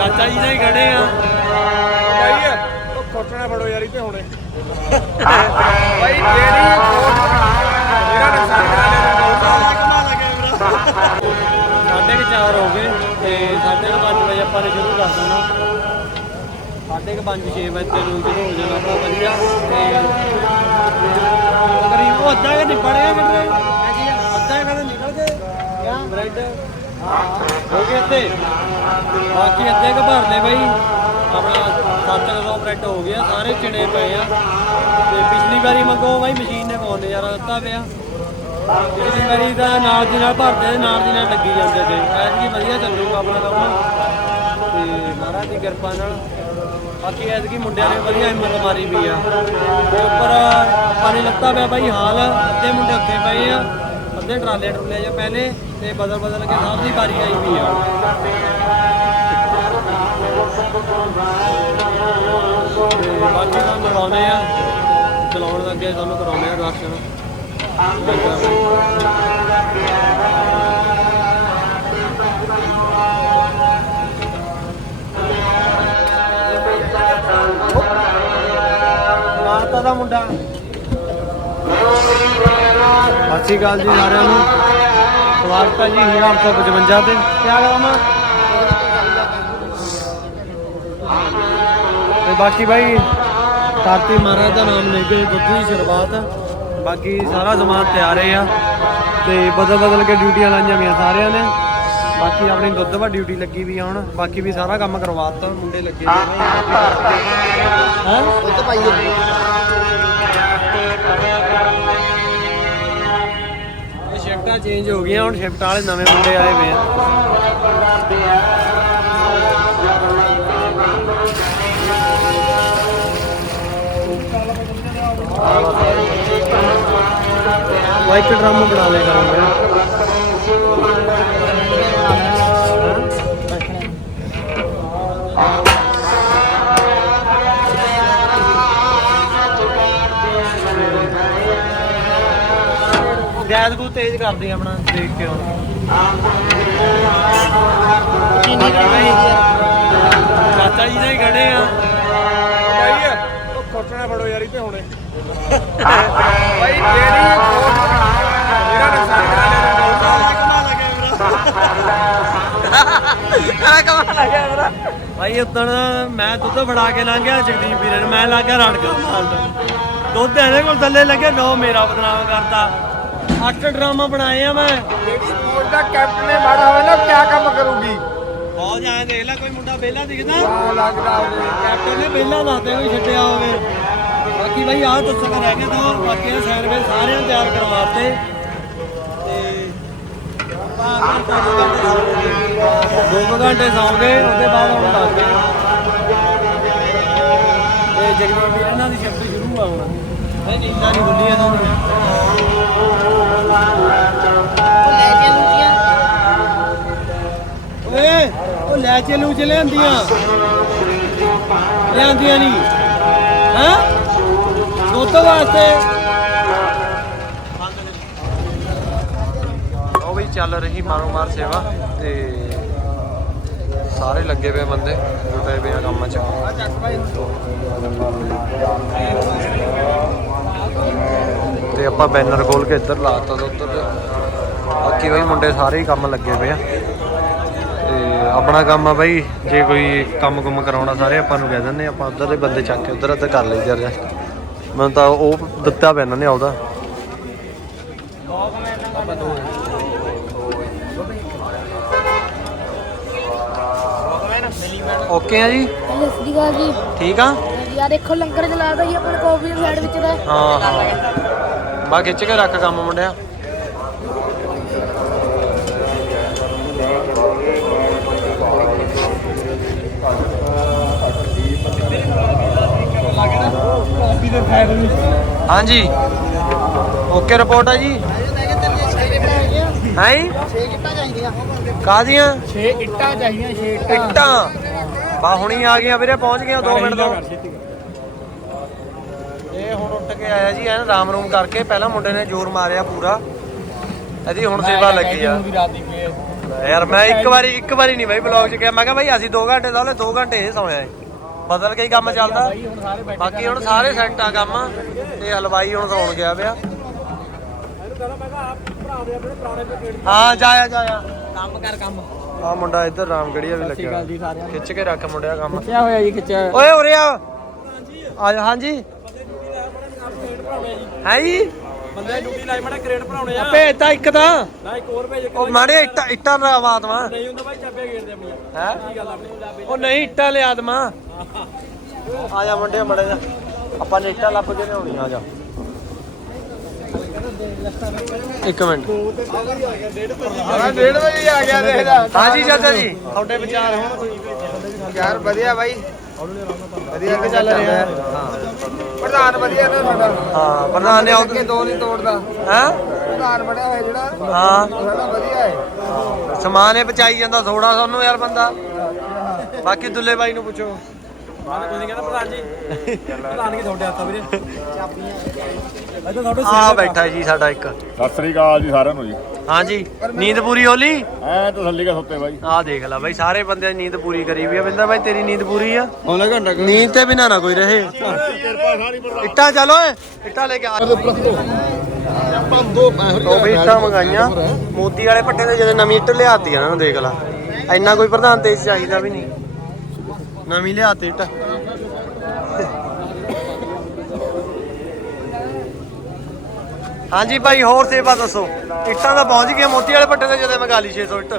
ਚਾਚਾ ਜੀ ਨੇ ਖੜੇ ਆ। ਭਾਈ ਉਹ ਖੋਟਣਾ ਫੜੋ ਯਾਰੀ ਤੇ ਹੁਣੇ। ਭਾਈ ਜਿਹੜੀ ਮੇਰਾ ਨੁਕਸਾਨ ਕਰਾ ਲਿਆ ਸਾਢੇ ਕੁ ਚਾਰ ਹੋ ਗਏ ਤੇ ਸਾਢੇ ਕੁ ਪੰਜ ਵਜੇ ਆਪਾਂ ਨੇ ਸ਼ੁਰੂ ਕਰ ਦੇਣਾ। ਸਾਢੇ ਕੁ ਪੰਜ 6 ਵਜੇ ਤੇ ਨੂੰ ਸ਼ੁਰੂ ਹੋ ਜਾਣਾ ਆਪਾਂ ਵਧੀਆ। ਤੇ ਕਰੀਬ ਉਹ ਅੱਧਾ ਘੰਟਾ ਨਿਬੜਿਆ ਕਿਤੇ ਅੱਧਾ ਘੰਟਾ ਨਿਕਲ ਗਏ। ਕਿਆ ਬ੍ਰੈਡ। ਹੋ। ਗਏ ਅੱਧੇ ਬਾਕੀ ਅੱਧੇ ਕੁ ਭਰਨੇ ਬਾਈ। ਆਪਣਾ 700 ਬ੍ਰੈਡ ਹੋ ਗਿਆ ਸਾਰੇ ਚਿਣੇ ਪਏ ਆ। ਤੇ ਪਿਛਲੀ ਵਾਰੀ ਮੰਗੋ ਬਾਈ, ਮਸ਼ੀਨ ਨੇ ਬਹੁਤ ਨਜ਼ਾਰਾ ਦਿੱਤਾ ਪਿਆ। ਪਿਛਲੀ ਵਾਰੀ ਤਾਂ ਨਾਲ ਦੀ ਨਾਲ ਭਰਦੇ ਨਾਲ ਦੀ ਨਾਲ ਲੱਗੀ ਜਾਂਦੇ ਤੇ। ਐਤਕੀ ਵਧੀਆ ਚੱਲੂਗਾ ਆਪਣਾ ਕੰਮ। ਤੇ ਮਹਾਰਾਜ ਦੀ ਕਿਰਪਾ ਨਾਲ। ਬਾਕੀ ਐਤਕੀ ਮੁੰਡਿਆਂ ਨੇ ਵਧੀਆ ਹਿੰਮਤ ਮਾਰੀ ਵੀ ਆ। ਤੇ ਉੱਪਰ ਪਾਣੀ ਲੱਤਾ ਪਿਆ ਬਾਈ, ਹਾਲ ਅੱਧੇ ਮੁੰਡੇ ਉੱਥੇ ਪਏ ਆ। ਅੱਧੇ ਟਰਾਲੇ ਟਰੂਲੇ ਜਾਂ ਪਹਿਲੇ ਤੇ ਬਦਲ ਬਦਲ ਕੇ ਸਭ ਦੀ ਵਾਰੀ ਆਈ ਵੀ ਆ। ਤੇ ਬਾਕੀ ਤੁਹਾਨੂੰ ਕਰਾਉਣੇ ਆ। ਚਲਾਉਣ ਲੱਗੇ ਤੁਹਾਨੂੰ ਕਰਾਉਣੇ ਆ ਦਰਸ਼ਨ। ਮਾਤਾ ਦਾ ਮੁੰਡਾ। ਸਤਿ ਸ਼੍ਰੀ ਅਕਾਲ ਜੀ ਸਾਰਿਆਂ ਨੂੰ। ਸਵਾਗਤ ਹੈ ਜੀ ਹੀਰਾ 855 ਤੇ। ਕੀ ਨਾਮ ਆ ਤੇ ਬਾਕੀ ਭਾਈ ਕਾਰਤੀ ਮਹਾਰਾਜ ਦਾ ਨਾਮ ਲੈ ਕੇ ਦੁੱਧ ਦੀ ਸ਼ੁਰੂਆਤ ਬਾਕੀ ਸਾਰਾ ਸਮਾਨ ਤਿਆਰ ਹੈ ਆ। ਤੇ ਬਦਲ ਬਦਲ ਕੇ ਡਿਊਟੀਆਂ ਲਾਈਆਂ ਵੀਆਂ ਸਾਰਿਆਂ ਨੇ। ਬਾਕੀ ਆਪਣੀ ਦੁੱਧ ਵਾ ਡਿਊਟੀ ਲੱਗੀ ਵੀ ਆ ਹੁਣ। ਬਾਕੀ ਵੀ ਸਾਰਾ ਕੰਮ ਕਰਵਾਤਾ ਮੁੰਡੇ ਲੱਗੇ ਨੇ ਹਾਂ? ਦੁੱਧ ਪਾਈਏ ਸ਼ਿਫਟਾਂ ਚੇਂਜ ਹੋ ਗਈਆਂ, ਹੁਣ ਸ਼ਿਫਟ ਵਾਲੇ ਨਵੇਂ ਮੁੰਡੇ ਆਏ ਹੋਏ ਆ। ਵਾਈਟ ਡਰਮ ਬਣਾ ਲੈ ਕਰਾਂਗੇ। ਗੈਸ ਨੂੰ ਤੇਜ਼ ਕਰਦੀ ਆਪਣਾ ਦੇਖ ਕੇ ਚਾਚਾ ਜੀ ਨੇ ਖੜੇ ਆ। ਭਾਈ ਉਹ ਖੋਟਣਾ ਫੜੋ ਯਾਰੀ ਤੇ ਹੁਣੇ। ਭਾਈ ਜਿਹੜੀ ਮੇਰਾ ਨੁਕਸਾਨ ਕਰਾ ਲਿਆ ਮੈਨੂੰ ਕਮਾ ਲੱਗਿਆ ਭਾਈ ਉਦੋਂ ਮੈਂ ਦੁੱਧ ਫੜਾ ਕੇ ਲੰਘ ਗਿਆ ਜਗਦੀਪ ਵੀਰੇ ਨੂੰ। ਮੈਂ ਲੱਗ ਗਿਆ ਰੜਕਾ ਮਾਰਨ। ਦੁੱਧ ਇਹਦੇ ਕੋਲ ਥੱਲੇ ਲੱਗੇ ਨੋ ਮੇਰਾ ਬਦਨਾਮ ਕਰਤਾ। ਅੱਠ ਡਰਾਮਾ ਬਣਾਏ ਆ ਮੈਂ। ਜਿਹੜੀ ਬੋਰਡ ਦਾ ਕੈਪਟਨ ਨੇ ਮਾੜਾ ਹੋਵੇ ਨਾ ਕਿਆ ਕੰਮ ਕਰੂਗੀ? ਬਹੁਤ ਜਾਏ ਦੇਖ ਲੈ ਕੋਈ ਮੁੰਡਾ ਵਿਹਲਾ ਦਿਖਦਾ। ਆ ਲੱਗਦਾ ਹੋਵੇ। ਕੈਪਟਨ ਨੇ ਵਿਹਲਾ ਦੱਸਦੇ ਕੋਈ ਛੱਡਿਆ ਹੋਵੇ। ਬਾਕੀ ਭਾਈ ਆਹ ਦੱਸਣਾ ਰਹਿ ਗਿਆ ਤਾਂ ਬਾਕੀ ਸੈਂਡਵਿਚ ਸਾਰਿਆਂ ਨੂੰ ਤਿਆਰ ਕਰਵਾਤੇ ਤੇ ਆਪਾਂ ਦੋ ਕੁ ਘੰਟੇ ਸੌਂ ਗਏ। ਦੋ ਕੁ ਘੰਟੇ ਸੌਂ ਗਏ ਉਹਦੇ ਬਾਅਦ ਹੁਣ ਲੱਗ ਗਏ। ਤੇ ਜਗਦੀਪ ਵੀਰ ਇਹਨਾਂ ਦੀ ਸ਼ਿਫਟ ਸ਼ੁਰੂ ਆ ਹੁਣ ਇਹ ਨੀਂਦਾਂ ਨਹੀਂ ਖੁੱਲੀ ਇਹਨਾਂ ਲੁਕੀਆਂ ਓਏ ਉਹ ਲੈ ਚਲੂ ਚ ਲਿਆਂਦੀਆਂ। ਲਿਆਂਦੀਆਂ ਨਹੀਂ ਹਾਂ? ਦੁੱਧ ਵਾਸਤੇ। ਉਹ ਵੀ ਚੱਲ ਰਹੀ ਮਾਰੋ ਮਾਰ ਸੇਵਾ ਤੇ ਸਾਰੇ ਲੱਗੇ ਪਏ ਬੰਦੇ ਜੁਟੇ ਪਏ ਆ ਕੰਮ 'ਚ। ਤੇ ਆਪਾਂ ਬੈਨਰ ਖੋਲ ਕੇ ਇੱਧਰ ਲਾਤਾ ਤੇ ਉੱਧਰ ਬਾਕੀ ਬਈ ਮੁੰਡੇ ਸਾਰੇ ਹੀ ਕੰਮ ਲੱਗੇ ਪਏ ਆ। ਤੇ ਆਪਣਾ ਕੰਮ ਆ ਬਾਈ ਜੇ ਕੋਈ ਕੰਮ ਕੁਮ ਕਰਾਉਣਾ ਸਾਰੇ ਆਪਾਂ ਨੂੰ ਕਹਿ ਦਿੰਦੇ ਆਪਾਂ ਉਧਰ ਦੇ ਬੰਦੇ ਚੱਕ ਕੇ ਉਧਰ ਉੱਧਰ ਕਰ ਲਈ ਜਰ ਮੈਨੂੰ ਤਾਂ ਉਹ ਦਿੱਤਾ ਇਹਨਾਂ ਨੇ ਆਉਦਾ ਓਕੇ ਆ ਜੀ? ਸਤਿ ਸ੍ਰੀ ਅਕਾਲ ਜੀ। ਠੀਕ ਆ? ਯਾ ਦੇਖੋ ਲੰਗਰ ਚਲਾਦਾ ਜੀ ਆਪਣੇ ਕਾਫੀ ਸਾਈਡ ਵਿੱਚ ਦਾ। ਹਾਂ ਹਾਂ। ਬਾ ਖਿੱਚ ਕੇ ਰੱਖ ਕੰਮ ਮੁੰਡਿਆ। ਹਾਂਜੀ। ਓਕੇ ਰਿਪੋਰਟ ਆ ਜੀ। ਹੈ 6 ਕਿੱਟਾਂ ਚਾਹੀਦੀਆਂ ਕਾਦੀਆਂ 6 ਇੱਟਾਂ ਚਾਹੀਦੀਆਂ 6 ਇੱਟਾਂ। ਬਾ ਹੁਣੀ ਆ ਗਈਆਂ ਵੀਰੇ ਪਹੁੰਚ ਗਈਆਂ 2 ਮਿੰਟ ਤੋਂ ਉੱਠ ਕੇ ਆਇਆ ਜੀ ਐਨ ਰਾਮ ਰੂਮ ਕਰਕੇ ਪਹਿਲਾਂ ਮੁੰਡੇ ਨੇ ਜ਼ੋਰ ਮਾਰਿਆ ਪੂਰਾ। ਇਹਦੀ ਹੁਣ ਸੇਵਾ ਲੱਗੀ ਆ। ਰਾਤ ਦੀ ਪੇ ਯਾਰ ਮੈਂ ਇੱਕ ਵਾਰੀ ਇੱਕ ਵਾਰੀ ਨਹੀਂ ਬਾਈ ਬਲੌਗ 'ਚ ਕਿਹਾ ਮੈਂ ਕਿਹਾ ਬਾਈ ਅਸੀਂ 2 ਘੰਟੇ ਦਾ ਉਹਨੇ 2 ਘੰਟੇ ਇਹ ਏ ਬਦਲ ਕੇ ਹੀ ਕੰਮ ਚੱਲਦਾ। ਬਾਕੀ ਹੁਣ ਸਾਰੇ ਸੈੱਟ ਆ ਕੰਮ ਤੇ ਹਲਵਾਈ ਹੁਣ ਸੌਣ ਗਿਆ ਪਿਆ। ਹਾਂ ਜਾਇਆ ਜਾਇਆ ਕੰਮ ਕਰ ਕੰਮ। ਆ ਮੁੰਡਾ ਇੱਧਰ ਰਾਮਗੜੀਆ ਵੀ ਲੱਗਿਆ। ਖਿੱਚ ਕੇ ਰੱਖ ਮੁੰਡਿਆ ਕੰਮ। ਕਿਆ ਹੋਇਆ ਜੀ ਖਿੱਚਿਆ। ਓਏ ਉਰੇ ਆ। ਆ ਜਾ ਹਾਂਜੀ ਹੈ? ਜੀ ਬੰਦੇ ਡਿਊਟੀ ਲਾਈ ਮੜਾ ਕ੍ਰੇਡ ਭਰਾਉਣੇ ਆ। ਭੇਜਤਾ ਇੱਕ ਤਾਂ। ਨਾ ਇੱਕ ਹੋਰ ਭੇਜ ਉਹ ਮਾੜੇ ਇੱਟਾਂ ਇੱਟਾਂ ਦਾ ਆਵਾਜ਼ ਵਾ। ਨਹੀਂ ਹੁੰਦਾ ਬਾਈ ਚਾਬੇ ਗੇੜ ਦੇ ਆਪਣੀਆਂ ਹੈ? ਕੀ ਗੱਲ ਆਪਣੀ? ਉਹ ਨਹੀਂ ਇੱਟਾਂ ਲਿਆ ਦਮਾ ਆ ਜਾ ਮੁੰਡੇ ਮੜੇ ਜਾ ਆਪਾਂ ਨੇ ਇੱਟਾਂ ਲੱਭ ਕੇ ਲਿਆਉਣੀ ਆ ਜਾ। ਇੱਕ ਮਿੰਟ। ਹਾਂ 1:30 ਵਜੇ ਆ ਗਿਆ ਦੇਖ ਲੈ। ਹਾਂਜੀ ਚਾਚਾ ਜੀ। ਤੁਹਾਡੇ ਵਿਚਾਰ ਹੁਣ। ਯਾਰ ਵਧੀਆ ਬਾਈ। ਵਧੀਆ ਕਿ ਚੱਲ ਰਿਹਾ। ਹਾਂ ਪ੍ਰਧਾਨ ਵਧੀਆ ਨਾ ਸਾਡਾ। ਹਾਂ ਪ੍ਰਧਾਨ ਨੇ ਕਿ ਦੋ ਨਹੀਂ ਤੋੜਦਾ। ਹੈ? ਪ੍ਰਧਾਨ ਬਣਿਆ ਹੋਇਆ ਜਿਹੜਾ ਹਾਂ। ਸਾਡਾ ਵਧੀਆ ਹੈ। ਸਮਾਨ ਇਹ ਪਚਾਈ ਜਾਂਦਾ ਥੋੜਾ ਤੁਹਾਨੂੰ ਯਾਰ ਬੰਦਾ। ਬਾਕੀ ਦੁੱਲੇ ਬਾਈ ਨੂੰ ਪੁੱਛੋ। ਮਾਨ ਕੋਈ ਨਹੀਂ ਕਹਿੰਦਾ ਪ੍ਰਧਾਨ ਜੀ। ਪ੍ਰਧਾਨ ਕੀ ਤੁਹਾਡੇ ਹੱਥਾਂ ਵੀਰੇ ਚਾਬੀਆਂ ਅੱਛਾ ਤੁਹਾਡੇ ਆ ਬੈਠਾ ਜੀ ਸਾਡਾ ਇੱਕ। ਸਤਿ ਸ੍ਰੀ ਅਕਾਲ ਜੀ ਸਾਰਿਆਂ ਨੂੰ ਜੀ। ਹਾਂਜੀ ਨੀਂਦ ਪੂਰੀ ਹੋਲੀ ਐ ਤਸੱਲੀ ਕੇ ਸੁੱਤੇ ਬਾਈ। ਆ ਦੇਖ ਲੈ ਬਾਈ ਸਾਰੇ ਬੰਦਿਆਂ ਦੀ ਨੀਂਦ ਪੂਰੀ ਕਰੀ ਵੀ ਆ। ਬਿੰਦਾ ਬਾਈ ਤੇਰੀ ਨੀਂਦ ਪੂਰੀ ਆ? ਹੁਣ ਘੰਟਾ ਨੀਂਦ ਤੇ ਬਿਨਾ ਨਾ ਕੋਈ ਰਹੇ। ਇੱਟਾਂ ਚੱਲ ਓਏ। ਇੱਟਾਂ ਲੈ ਕੇ ਆ। ਉਹ ਵੀ ਇੱਟਾਂ ਮੰਗਾਈਆਂ। ਮੋਦੀ ਵਾਲੇ ਪੱਟੇ ਦੇ ਜਦੋਂ ਨਵੀਂ ਇੱਟ ਲਿਆਤੀ ਇਹਨਾਂ ਨੂੰ ਦੇਖ ਲਾ। ਇੰਨਾ ਕੋਈ ਪ੍ਰਧਾਨ ਦੇਸ਼ ਚਾਹੀਦਾ ਵੀ ਨਹੀਂ। ਨਵੀਂ ਲਿਆਤੀ ਇੱਟ। ਹਾਂਜੀ ਭਾਈ ਹੋਰ ਸੇਵਾ ਦੱਸੋ? ਇੱਟਾਂ ਦਾ ਪਹੁੰਚ ਗਿਆ ਮੋਤੀ ਵਾਲੇ ਪੱਟੇ ਤੇ ਜਦੋਂ ਮੈਂ ਗਾ ਲਈ 600 ਇੱਟ।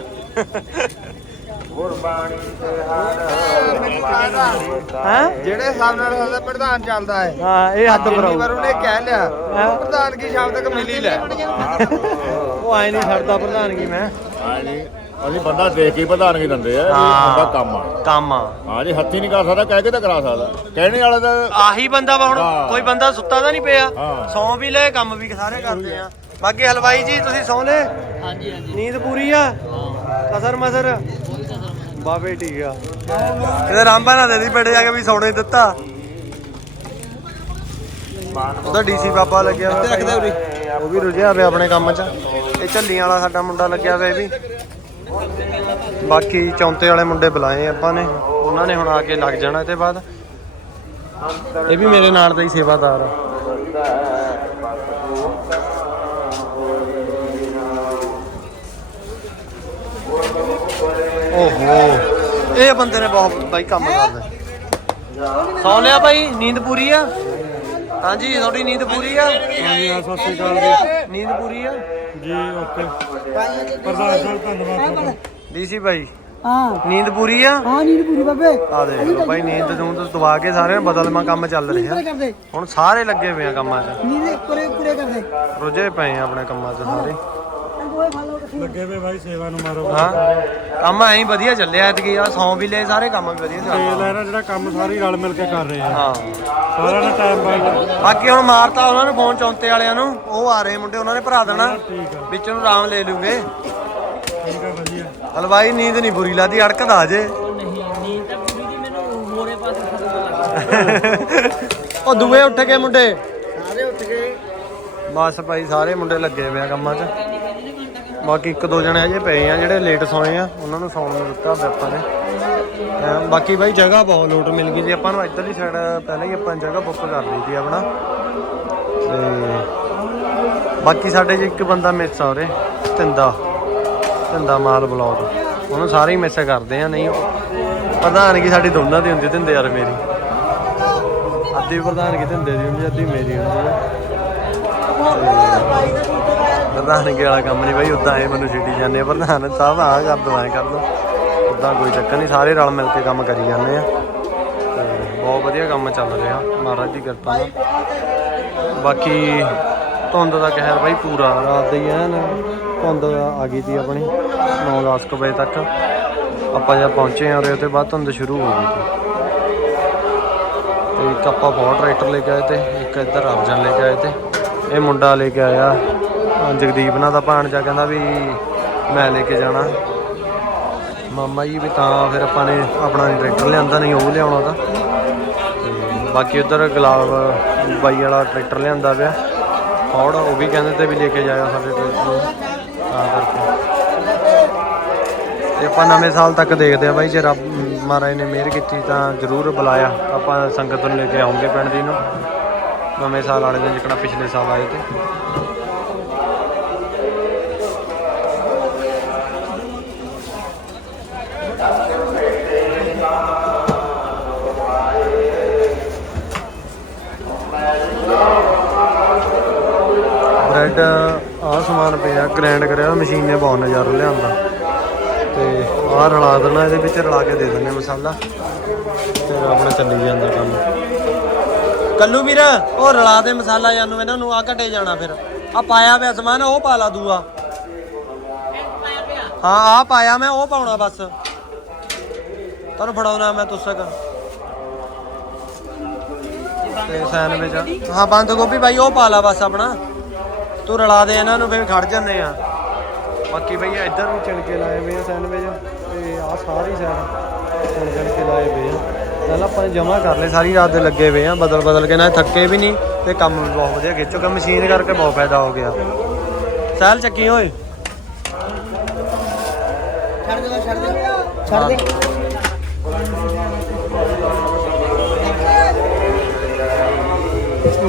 ਹੈ? ਜਿਹੜੇ ਹਿਸਾਬ ਨਾਲ ਸਾਡਾ ਪ੍ਰਧਾਨ ਚੱਲਦਾ ਹੈ। ਹਾਂ ਇਹ ਹੱਦ ਪਰ ਉਹਨੇ ਕਹਿ ਲਿਆ। ਪ੍ਰਧਾਨ ਕੀ ਸ਼ਾਮ ਤੱਕ ਮਿਲ ਲੈ। ਉਹ ਆਏ ਨਹੀਂ ਛੱਡਦਾ ਪ੍ਰਧਾਨਗੀ ਮੈਂ। ਹਾਂ ਜੀ ਅਸੀਂ ਬੰਦਾ ਦੇਖ ਕੇ ਹੀ ਪ੍ਰਧਾਨਗੀ ਦਿੰਦੇ ਆ ਇਹ ਹਾਂ। ਬੰਦਾ ਕੰਮ ਆ। ਕੰਮ ਆ। ਹਾਂ ਜੀ ਹੱਥੀ ਨਹੀਂ ਕਰ ਸਕਦਾ ਕਹਿ ਕੇ ਤਾਂ ਕਰਾ ਸਕਦਾ। ਕਹਿਣੇ ਵਾਲਾ ਤਾਂ ਆਹੀ ਬੰਦਾ ਵਾ ਹੁਣ ਹਾਂ। ਕੋਈ ਬੰਦਾ ਸੁੱਤਾ ਤਾਂ ਨਹੀਂ ਪਿਆ। ਹਾਂ। ਸੌਂ ਵੀ ਲੈ ਕੰਮ ਵੀ ਸਾਰੇ ਕਰਦੇ ਆ। ਬਾਕੀ ਹਲਵਾਈ ਜੀ ਤੁਸੀਂ ਸੌਂ ਲੈ ਹਾਂਜੀ ਹਾਂਜੀ। ਨੀਂਦ ਪੂਰੀ ਆ? ਕਸਰ ਮਸਰ? ਬਾਬੇ ਠੀਕ ਆ। ਇਹਦਾ ਰਾਂਬਾ ਨਾ ਦੇ ਦੀ ਬੇਟੇ ਜਾ ਕੇ ਵੀ ਸੌਣੇ ਦਿੱਤਾ। ਉਹਦਾ ਡੀਸੀ ਬਾਬਾ ਲੱਗਿਆ ਹੋਇਆ। ਉਹ ਵੀ ਰੁਝਿਆ ਪਿਆ ਆਪਣੇ ਕੰਮ 'ਚ। ਇਹ ਝੱਲੀਆਂ ਵਾਲਾ ਸਾਡਾ ਮੁੰਡਾ ਲੱਗਿਆ ਹੋਇਆ ਇਹ ਵੀ। ਬਾਕੀ ਚੌਂਤੇ ਵਾਲੇ ਮੁੰਡੇ ਬੁਲਾਏ ਆਪਾਂ ਨੇ। ਉਹਨਾਂ ਨੇ ਹੁਣ ਆ ਕੇ ਲੱਗ ਜਾਣਾ ਇਹਦੇ ਬਾਅਦ। ਇਹ ਵੀ ਮੇਰੇ ਨਾਲ ਦਾ ਹੀ ਸੇਵਾਦਾਰ ਆ। ਓਹੋ। ਇਹ ਬੰਦੇ ਨੇ ਬਹੁਤ ਬਾਈ ਕੰਮ ਕਰਦਾ ਸੌ ਲਿਆ ਬਾਈ ਨੀਂਦ ਪੂਰੀ ਆ? ਹਾਂਜੀ ਤੁਹਾਡੀ ਨੀਂਦ ਪੂਰੀ ਆ? ਹਾਂਜੀ ਸਤਿ ਸ਼੍ਰੀ ਅਕਾਲ ਜੀ। ਨੀਂਦ ਪੂਰੀ ਆ? ਜੀ ਓਕੇ। ਪ੍ਰਧਾਨ ਸਾਹਿਬ ਧੰਨਵਾਦ ਤੁਹਾਡਾ। ਡੀਸੀ ਬਾਈ ਹਾਂ। ਨੀਂਦ ਪੂਰੀ ਆ? ਹਾਂ ਨੀਂਦ ਪੂਰੀ ਬਾਬੇ। ਆ ਦੇਖ ਲਓ ਬਾਈ ਨੀਂਦ ਨੂੰ ਤਾਂ ਦਵਾ ਕੇ ਸਾਰਿਆਂ ਨੇ ਬਦਲਮਾ ਕੰਮ ਚੱਲ ਰਿਹਾ। ਕਰਦੇ। ਹੁਣ ਸਾਰੇ ਲੱਗੇ ਪਏ ਆ ਕੰਮਾਂ 'ਚ। ਨੀਂਦ ਪੂਰੇ ਪੂਰੇ ਕਰਦੇ। ਰੁਝੇ ਪਏ ਆ ਆਪਣੇ ਕੰਮਾਂ 'ਚ ਸਾਰੇ। ਫਾਲੋ ਤੁਸੀਂ। ਲੱਗੇ ਵੇ ਭਾਈ ਸੇਵਾ ਨੂੰ ਮਾਰੋ। ਹਾਂ। ਕੰਮ ਐਂ ਹੀ ਵਧੀਆ ਚੱਲਿਆ ਐਤਕੀ। ਆ ਸੌਂ ਵੀ ਲਏ ਸਾਰੇ ਕੰਮ ਵੀ ਵਧੀਆ ਚੱਲ ਜਿਹੜਾ ਕੰਮ ਸਾਰੇ ਰਲ ਮਿਲ ਕੇ ਕਰ ਰਹੇ ਆ। ਹਾਂ। ਸਾਰਿਆਂ ਨੇ ਟਾਈਮ ਬਾਈ ਬਾਕੀ ਹੁਣ ਮਾਰਤਾ ਉਹਨਾਂ ਨੂੰ ਫੋਨ ਚੌਂਤੇ ਵਾਲਿਆਂ ਨੂੰ। ਉਹ ਆ ਰਹੇ ਮੁੰਡੇ ਉਹਨਾਂ ਨੇ ਭਰਾ ਦੇਣਾ। ਠੀਕ ਆ ਵਿੱਚ ਨੂੰ ਆਰਾਮ ਲੈ ਲੂਗੇ। ਠੀਕ ਆ ਵਧੀਆ। ਹਲਵਾਈ ਨੀਂਦ ਨਹੀਂ ਬੁਰੀ ਲੱਗਦੀ ਅੜਕਦਾ ਜੇ। ਨਹੀਂ ਨੀਂਦ ਤਾਂ ਪੂਰੀ ਦੀ ਮੈਨੂੰ ਹੋਰੇ ਪਾਸੇ ਉਹ ਦੂਏ ਉੱਠ ਕੇ ਮੁੰਡੇ। ਸਾਰੇ ਉੱਠ ਗਏ। ਬਸ ਭਾਈ ਸਾਰੇ ਮੁੰਡੇ ਲੱਗੇ ਹੋਏ ਆ ਕੰਮਾਂ 'ਚ। ਬਾਕੀ ਇੱਕ ਦੋ ਜਣੇ ਅਜੇ ਪਏ ਆ ਜਿਹੜੇ ਲੇਟ ਸੌਏ ਆ ਉਹਨਾਂ ਨੂੰ ਸੌਣ ਨੂੰ ਦਿੱਤਾ ਆਪਾਂ ਨੇ। ਬਾਕੀ ਬਾਈ ਜਗ੍ਹਾ ਬਹੁਤ ਲੋਟ ਮਿਲ ਗਈ ਸੀ ਆਪਾਂ ਨੂੰ ਇੱਧਰਲੀ ਸਾਈਡ ਪਹਿਲਾਂ ਹੀ ਆਪਾਂ ਜਗ੍ਹਾ ਬੁੱਕ ਕਰ ਲਈ ਸੀ ਆਪਣਾ। ਤੇ ਬਾਕੀ ਸਾਡੇ 'ਚ ਇੱਕ ਬੰਦਾ ਮਿਸ ਆ ਉਰੇ ਤਿੰਦਾ ਤਿੰਦਾ ਮਾਲ ਬਲੌਗ ਉਹਨੂੰ ਸਾਰੇ ਹੀ ਮਿਸ ਕਰਦੇ ਆ, ਨਹੀਂ ਪ੍ਰਧਾਨਗੀ ਸਾਡੀ ਦੋਨਾਂ ਦੀ ਹੁੰਦੀ ਤਿੰਦੇ ਯਾਰ ਮੇਰੀ। ਅੱਧੀ ਪ੍ਰਧਾਨਗੀ ਤਿੰਦੇ ਦੀ ਹੁੰਦੀ, ਅੱਧੀ ਮੇਰੀ ਹੁੰਦੀ ਆ। ਪ੍ਰਧਾਨਗੀ ਵਾਲਾ ਕੰਮ ਨਹੀਂ ਬਾਈ ਉਦਾਂ ਇਹ ਮੈਨੂੰ ਛਿੱਟੀ ਜਾਂਦੇ ਪ੍ਰਧਾਨ ਸਾਹਿਬ ਆ, ਕਰ ਦੋ ਕਰ ਦੋ। ਉਦਾਂ ਕੋਈ ਚੱਕਰ ਨਹੀਂ, ਸਾਰੇ ਰਲ ਮਿਲ ਕੇ ਕੰਮ ਕਰੀ ਜਾਂਦੇ ਆ। ਤੇ ਬਹੁਤ ਵਧੀਆ ਕੰਮ ਚੱਲ ਰਿਹਾ, ਮਹਾਰਾਜ ਦੀ ਕਿਰਪਾ ਨਾਲ। ਬਾਕੀ ਧੁੰਦ ਦਾ ਕਹਿਰ ਬਾਈ ਪੂਰਾ, ਰਾਤ ਦੀ ਐਨ ਧੁੰਦ ਆ ਗਈ ਸੀ ਆਪਣੀ 9-10 ਵਜੇ ਤੱਕ। ਆਪਾਂ ਜਦ ਪਹੁੰਚੇ ਆ ਉਰੇ ਤੇ ਬਾਅਦ ਧੁੰਦ ਸ਼ੁਰੂ ਹੋ ਗਈ ਸੀ। ਤੇ ਇੱਕ ਆਪਾਂ ਬਹੁਤ ਟਰੈਕਟਰ ਲੈ ਕੇ ਆਏ ਤੇ, ਇੱਕ ਇੱਧਰ ਅਰਜਨ ਲੈ ਕੇ ਆਏ ਤੇ, ਇਹ ਮੁੰਡਾ ਲੈ ਕੇ ਆਇਆ। ਅਹ ਜਗਦੀਪ ਨਾਲ ਦਾ ਭਾਣਜਾ ਕਹਿੰਦਾ ਵੀ ਮੈਂ ਲੈ ਕੇ ਜਾਣਾ। ਮਾਮਾ ਜੀ ਵੀ ਤਾਂ ਫਿਰ ਆਪਾਂ ਨੇ ਆਪਣਾ ਟਰੈਕਟਰ ਲਿਆਂਦਾ, ਨਹੀਂ ਉਹ ਲਿਆਉਣਾ ਤਾਂ। ਬਾਕੀ ਉਧਰ ਗੁਲਾਬ ਬਾਈ ਵਾਲਾ ਟਰੈਕਟਰ ਲਿਆਂਦਾ ਪਿਆ। ਫੌੜ ਉਹ ਵੀ ਕਹਿੰਦੇ ਤੇ ਵੀ ਲੈ ਕੇ ਜਾਇਆ ਸਾਡੇ ਟਰੈਕਟਰ ਨੂੰ। ਤਾਂ ਕਰਕੇ। ਤੇ ਆਪਾਂ ਨਵੇਂ ਸਾਲ ਤੱਕ ਦੇਖਦੇ ਆ ਬਾਈ, ਜੇ ਰੱਬ ਮਹਾਰਾਜ ਨੇ ਮਿਹਰ ਕੀਤੀ ਤਾਂ ਜ਼ਰੂਰ ਬੁਲਾਇਆ। ਆਪਾਂ ਸੰਗਤ ਨੂੰ ਲੈ ਕੇ ਆਉਂਗੇ ਪਿੰਡ ਦੀ ਨੂੰ। ਨਵੇਂ ਸਾਲ ਵਾਲੇ ਦਿਨ ਜਿਕਣਾ ਪਿਛਲੇ ਸਾਲ ਆਏ ਤੇ ਬ੍ਰੈਡ ਆਹ ਸਮਾਨ ਪਿਆ ਗ੍ਰਾਈਂਡ ਕਰਿਆ ਮਸ਼ੀਨ ਨੇ ਬਹੁਤ ਨਜ਼ਾਰਾ ਲਿਆਂਦਾ। ਤੇ ਆਹ ਰਲਾ ਦੇਣਾ, ਇਹਦੇ ਵਿੱਚ ਰਲਾ ਕੇ ਦੇ ਦਿੰਦੇ ਮਸਾਲਾ। ਤੇ ਆਪਣਾ ਚੱਲੀ ਜਾਂਦਾ ਕੰਮ। ਕੱਲੂ ਵੀਰ, ਉਹ ਰਲਾ ਦੇ ਮਸਾਲਾ ਜਾਨੂੰ ਇਹਨਾਂ ਨੂੰ ਆ ਘਟੇ ਜਾਣਾ ਫਿਰ। ਆ ਪਾਇਆ ਪਿਆ ਸਮਾਨ, ਉਹ ਪਾ ਲਾ ਦੂਆ। ਹਾਂ ਆ ਪਾਇਆ ਮੈਂ, ਉਹ ਪਾਉਣਾ ਬਸ। ਤੁਹਾਨੂੰ ਫੜਾਉਣਾ ਮੈਂ ਤੁਸਕ। ਤੇ ਸੈਂਡਵਿਚ ਹਾਂ, ਬੰਦ ਗੋਭੀ ਬਾਈ ਉਹ ਪਾ ਲਾ ਬਸ ਆਪਣਾ। ਤੂੰ ਰਲਾ ਦੇ ਇਹਨਾਂ ਨੂੰ ਫਿਰ ਖੜ ਜੰਨੇ ਆ। ਬਾਕੀ ਬਈ ਇੱਧਰ ਵੀ ਚਿਣਕੇ ਲਾਏ ਹੋਏ ਆ ਸੈਂਡਵਿਚ ਤੇ ਆਹ ਸਾਰੀ ਸਾਈਡ ਚਿਣ ਚਿਣ ਕੇ ਲਾਏ ਹੋਏ ਆ। ਪਹਿਲਾਂ ਆਪਾਂ ਜਮਾ ਕਰ ਲਏ ਸਾਰੀ ਰਾਤ ਦੇ ਲੱਗੇ ਹੋਏ ਆ ਬਦਲ ਬਦਲ ਕੇ ਨਾ ਥੱਕੇ ਵੀ ਨਹੀਂ ਤੇ ਕੰਮ ਵੀ ਬਹੁਤ ਵਧੀਆ ਖਿੱਚੋ ਕਿ ਮਸ਼ੀਨ ਕਰਕੇ ਬਹੁਤ ਫਾਇਦਾ ਹੋ ਗਿਆ। ਸਹਿਲ ਚੱਕੀ ਓਏ। ਛੱਡ ਦੇ ਛੱਡ ਦੇ ਛੱਡ ਦੇ।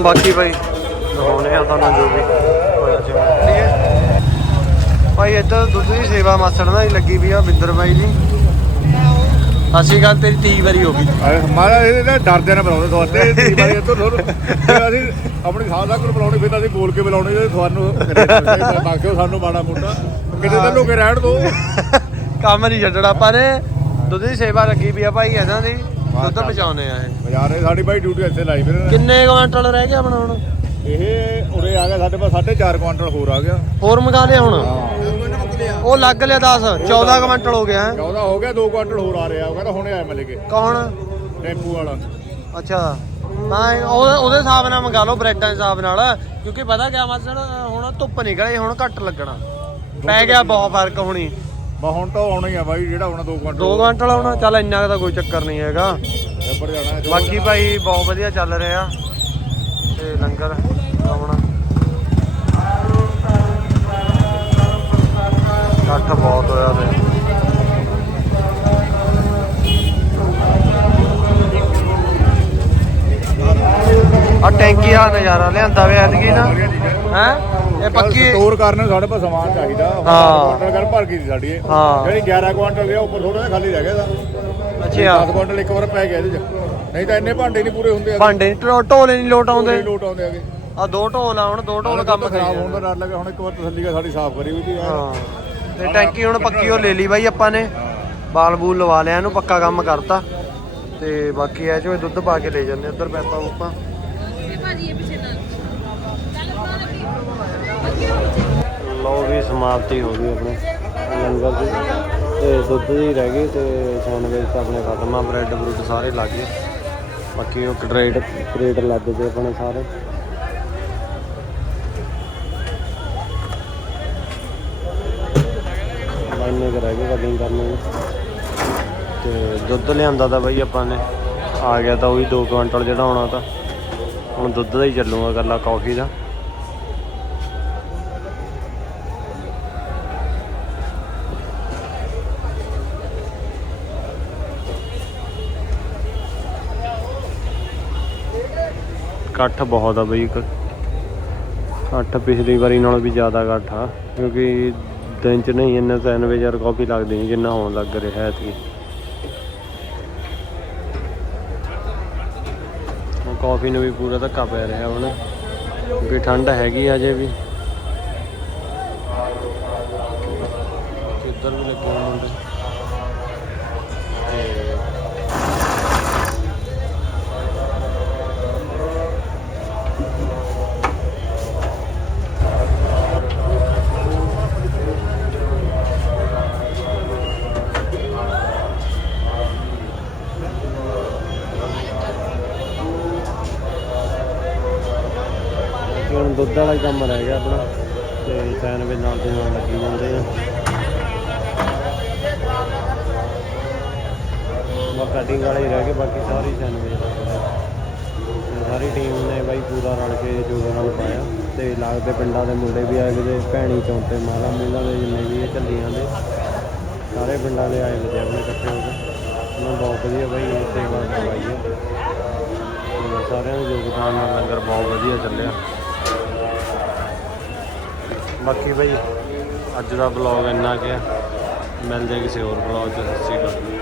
ਬਾਕੀ ਭਾਈ ਦਿਖਾਉਣੇ ਆ ਤੁਹਾਨੂੰ ਜੋ ਵੀ ਹੋਇਆ ਜਿਵੇਂ ਠੀਕ ਹੈ ਭਾਈ ਇੱਧਰ ਦੁੱਧ ਦੀ ਸੇਵਾ ਮਾਸੜ ਨਾਲ ਹੀ ਲੱਗੀ ਵੀ ਆ ਬਿੰਦਰ ਬਾਈ ਦੀ। ਅਸੀਂ ਗੱਲ ਤੇਰੀ 30 ਵਾਰੀ ਹੋ ਗਈ। ਮਹਾਰਾਜ ਇਹਦੇ ਨਾਲ ਡਰਦੇ ਨਾ ਬੁਲਾਉਂਦੇ ਤੁਹਾਡੇ ਤੇ ਬਾਰੇ ਤੋਂ ਅਸੀਂ ਆਪਣੀ ਸਾਹ ਦਾ ਕੋਲ ਬੁਲਾਉਣੇ ਫਿਰ ਤਾਂ ਅਸੀਂ ਬੋਲ ਕੇ ਬੁਲਾਉਣੇ ਜੇ ਤੁਹਾਨੂੰ ਬਾਕੀ ਸਾਨੂੰ ਮਾੜਾ ਮੋਟਾ। ਕਿਤੇ ਤਾਂ ਲੋਕੇ ਰਹਿਣ ਦੋ। ਕੰਮ ਨਹੀਂ ਛੱਡਣਾ ਨੇ। ਦੁੱਧ ਦੀ ਸੇਵਾ ਲੱਗੀ ਵੀ ਆ ਭਾਈ ਇਹਨਾਂ ਦੀ। ਦੁੱਧ ਪਹੁੰਚਾਉਣੇ ਆ ਇਹ। ਬਾਜ਼ਾਰ ਸਾਡੀ ਬਾਈ ਡਿਊਟੀ ਇੱਥੇ ਲਾਈ ਫਿਰ ਕਿੰਨੇ ਕੁਆਂਟਲ ਰਹਿ ਗਿਆ ਆਪਣਾ ਹੁਣ? ਇਹ ਉਰੇ ਆ ਗਿਆ ਸਾਡੇ ਪਾਸ 4.5 ਕੁਆਂਟਲ ਹੋਰ ਆ ਗਿਆ। ਹੋਰ ਮੰਗਾ ਲਿਆ ਹੁਣ? ਉਹ ਲੱਗ ਲਿਆ 10 14 ਕੁਆਂਟਲ ਹੋ ਗਿਆ। ਹੈ 14 ਹੋ ਗਿਆ 2 ਕੁਆਂਟਲ ਹੋਰ ਆ ਰਿਹਾ ਉਹ ਕਹਿੰਦਾ ਹੁਣੇ ਆਇਆ ਮੈਂ ਲੈ ਕੇ। ਕੌਣ? ਟੈਂਪੂ ਵਾਲਾ। ਅੱਛਾ। ਤਾਂ ਉਹ ਉਹਦੇ ਹਿਸਾਬ ਨਾਲ ਮੰਗਾ ਲਓ ਬ੍ਰੈਡਾਂ ਦੇ ਹਿਸਾਬ ਨਾਲ ਕਿਉਂਕਿ ਪਤਾ ਕਿਆ ਮਸਲ ਹੁਣ ਧੁੱਪ ਨਿਕਲੇ ਹੁਣ ਘੱਟ ਲੱਗਣਾ। ਪੈ ਗਿਆ ਬਹੁਤ ਫ਼ਰਕ ਹੋਣੀ। ਬਾ ਹੁਣ ਤਾਂ ਆਉਣਾ ਹੀ ਆ ਬਾਈ ਜਿਹੜਾ ਹੁਣ 2 ਕੁਆਂਟਲ 2 ਕੁਆਂਟਲ ਆਉਣਾ ਚੱਲ ਇੰਨਾ ਤਾਂ ਕੋਈ ਚੱਕਰ ਨਹੀਂ ਹੈਗਾ। ਬਾਕੀ ਭਾਈ ਬਹੁਤ ਵਧੀਆ ਚੱਲ ਰਿਹਾ। ਤੇ ਲੰਗਰ ਆਉਣਾ ਇਕੱਠ ਬਹੁਤ ਹੋਇਆ ਤੇ। ਆ ਟੈਂਕੀ ਆ ਨਜ਼ਾਰਾ ਲਿਆਂਦਾ ਵੇ ਐਤਕੀ ਨਾ। ਹੈ? ਇਹ ਪੱਕੀ ਸਟੋਰ ਕਰਨ ਸਾਡੇ ਕੋਲ ਸਮਾਨ ਚਾਹੀਦਾ। ਹਾਂ। ਕੁਆਂਟਲ ਕਰ ਭਰ ਗਈ ਸੀ ਸਾਡੀ ਇਹ। ਹਾਂ। ਜਿਹੜੀ 11 ਕੁਆਂਟਲ ਗਿਆ ਉੱਪਰ ਥੋੜਾ ਜਿਹਾ ਖਾਲੀ ਰਹਿ ਗਿਆ ਦਾ 10 ਅੱਛਾ ਕੁਆਂਟਲ ਇੱਕ ਵਾਰ ਪੈ ਗਿਆ ਇਹਦੇ ਚ। ਨਹੀਂ ਤਾਂ ਇੰਨੇ ਭਾਂਡੇ ਨਹੀਂ ਪੂਰੇ ਹੁੰਦੇ ਭਾਂਡੇ ਢੋ- ਢੋਲੇ ਨਹੀਂ ਲੋਟ ਆਉਂਦੇ। ਲੋਟ ਆਉਂਦੇ ਆਗੇ ਆ ਦੋ ਢੋਲ ਆ ਹੁਣ ਦੋ ਢੋਲ ਕੰਮ ਕਰੀ ਖਰਾਬ। ਹੋਣ ਦਾ ਡਰ ਲੱਗਾ ਹੁਣ ਇੱਕ ਵਾਰ ਤਸੱਲੀ ਕਰ ਸਾਡੀ ਸਾਫ਼ ਕਰੀ ਵੀ ਦੀ ਹਾਂ। ਤੇ ਟੈਂਕੀ ਹੁਣ ਪੱਕੀ ਉਹ ਲੈ ਲਈ ਬਾਈ ਆਪਾਂ ਨੇ। ਬਾਲ ਬੂਲ ਲਵਾ ਲਿਆ ਇਹਨੂੰ ਪੱਕਾ ਕੰਮ ਕਰਤਾ। ਤੇ ਬਾਕੀ ਐ ਜੋ ਦੁੱਧ ਪਾ ਕੇ ਲੈ ਜਾਂਦੇ ਉੱਧਰ ਪੈਪਾ ਉਪਾ ਲਓ ਵੀ ਸਮਾਪਤੀ ਹੋ ਗਈ ਆਪਣੇ। ਲੰਗਰ ਦੀ। ਤੇ ਦੁੱਧ ਦੀ ਰਹਿ ਗਈ ਤੇ ਸੈਂਡਵਿਚ ਤਾਂ ਆਪਣੇ ਖਤਮ ਆ ਬ੍ਰੈਡ ਬਰੂਡ ਸਾਰੇ ਲੱਗ ਗਏ। ਬਾਕੀ ਉਹ ਕ੍ਰੇਟ ਕ੍ਰੇਟ ਲੱਗ ਗਏ ਆਪਣੇ ਸਾਰੇ। ਲਾਈਨੇ ਕਰ ਰਹਿ ਕਟਿੰਗ ਕਰਨੀ ਤੇ ਦੁੱਧ ਲਿਆਂਦਾ ਤਾਂ ਬਈ ਆਪਾਂ ਨੇ। ਆ ਗਿਆ ਤਾਂ ਉਹ ਵੀ 2 ਕੁਇੰਟਲ ਜਿਹੜਾ ਹੋਣਾ ਤਾਂ। ਹੁਣ ਦੁੱਧ ਦਾ ਹੀ ਚੱਲੂਗਾ ਇਕੱਲਾ ਕਾਫੀ ਦਾ। ਇਕੱਠ ਬਹੁਤ ਆ ਬਈ ਇਕੱਠ ਪਿਛਲੀ ਵਾਰੀ ਨਾਲੋਂ ਵੀ ਜ਼ਿਆਦਾ ਇਕੱਠ ਆ, ਕਿਉਂਕਿ ਦਿਨ ਚ ਨਹੀਂ, ਇੰਨਾ ਸੈਂਡਵਿਚ ਔਰ ਕਾਫੀ ਲੱਗਦੀ ਨਹੀਂ ਜਿੰਨਾ ਹੋਣ ਲੱਗ ਰਿਹਾ ਹੈ ਐਤਕੀ। ਕਾਫੀ ਨੂੰ ਵੀ ਪੂਰਾ ਧੱਕਾ ਪੈ ਰਿਹਾ ਹੁਣ, ਕਿਉਂਕਿ ਠੰਡ ਹੈਗੀ ਆ ਅਜੇ ਵੀ। ਸ਼ੈੱਡ ਵਾਲਾ ਕੰਮ ਰਹਿ ਗਿਆ ਆਪਣਾ। ਤੇ ਫੈਨ ਵੀ ਨਾਲ ਦੇ ਨਾਲ ਲੱਗੀ ਜਾਂਦੇ ਆ। ਮਾ ਕਟਿੰਗ ਵਾਲੇ ਹੀ ਰਹਿ ਗਏ, ਬਾਕੀ ਸਾਰੇ ਫੈਨ ਵੀ ਸਾਰੀ ਟੀਮ ਨੇ ਬਾਈ ਪੂਰਾ ਰਲ ਕੇ ਜੋਗਾਂ ਨਾਲ ਪਾਇਆ। ਤੇ ਲੱਗਦੇ ਪਿੰਡਾਂ ਦੇ ਮੁੰਡੇ ਵੀ ਆਏ ਜਿਹੜੇ ਭੈਣੀ ਚੌਂ ਤੇ ਮਾਲਾ ਮੇਲਾ ਦੇ ਜਿੰਨੇ ਵੀ ਝੱਲੀਆਂ ਦੇ। ਸਾਰੇ ਪਿੰਡਾਂ ਦੇ ਆਏ ਜਿਹੜੇ ਆਪਣੇ ਇਕੱਠੇ ਹੋ ਕੇ। ਉਹਨਾਂ ਬਹੁਤ ਵਧੀਆ ਬਾਈ ਸੇਵਾ ਕਰਵਾਈ ਹੈ ਸਾਰਿਆਂ ਦੇ ਯੋਗਦਾਨ ਨਾਲ ਲੰਗਰ ਬਹੁਤ ਵਧੀਆ ਚੱਲਿਆ। ਬਾਕੀ ਭਾਈ ਅੱਜ ਦਾ ਵਲੌਗ ਇੰਨਾ ਕਿ ਮਿਲਦੇ ਕਿਸੇ ਹੋਰ ਵਲੌਗ 'ਚ। ਸੱਚੀ ਗੱਲ